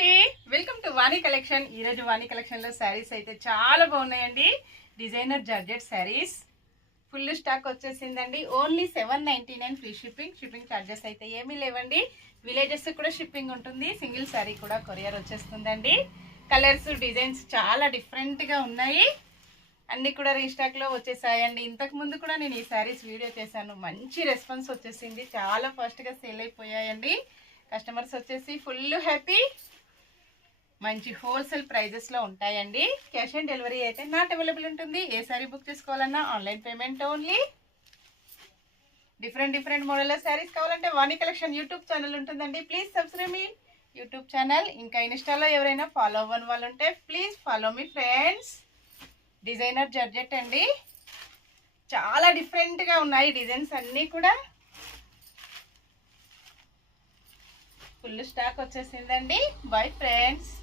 అండి, welcome to Vani collection. ఈరోజు వాణి కలెక్షన్లో శారీస్ అయితే చాలా బాగున్నాయండి. Designer georgette saris full stock వచ్చేసిందండి. ఓన్లీ 799 ఫ్రీ షిప్పింగ్ ఛార్జెస్ అయితే ఏమీ లేవండి. విలేజెస్ కూడా షిప్పింగ్ ఉంటుంది. సింగిల్ శారీ కూడా కొరియర్ వచ్చేస్తుందండి. కలర్స్ డిజైన్స్ చాలా డిఫరెంట్గా ఉన్నాయి. అన్నీ కూడా రీస్టాక్లో వచ్చేసాయండి. ఇంతకు ముందు కూడా నేను ఈ శారీస్ వీడియో చేశాను. మంచి రెస్పాన్స్ వచ్చేసింది. చాలా ఫాస్ట్గా సేల్ అయిపోయాయండి. కస్టమర్స్ వచ్చేసి ఫుల్ హ్యాపీ. మంచి హోల్సేల్ ప్రైజెస్లో ఉంటాయండి. క్యాష్ ఆన్ డెలివరీ అయితే నాట్ అవైలబుల్ ఉంటుంది. ఏ శారీ బుక్ చేసుకోవాలన్నా online payment only. Different model saris కావాలంటే వాణి కలెక్షన్ యూట్యూబ్ ఛానల్ ఉంటుందండి. Please subscribe me YouTube channel. ఇంకా ఇన్స్టాలో ఎవరైనా ఫాలో అవ్వని వాళ్ళు ఉంటే please follow me friends. Designer georgette అండి, చాలా డిఫరెంట్గా ఉన్నాయి డిజైన్స్ అన్నీ కూడా. ఫుల్ స్టాక్ వచ్చేసిందండి. Bye friends.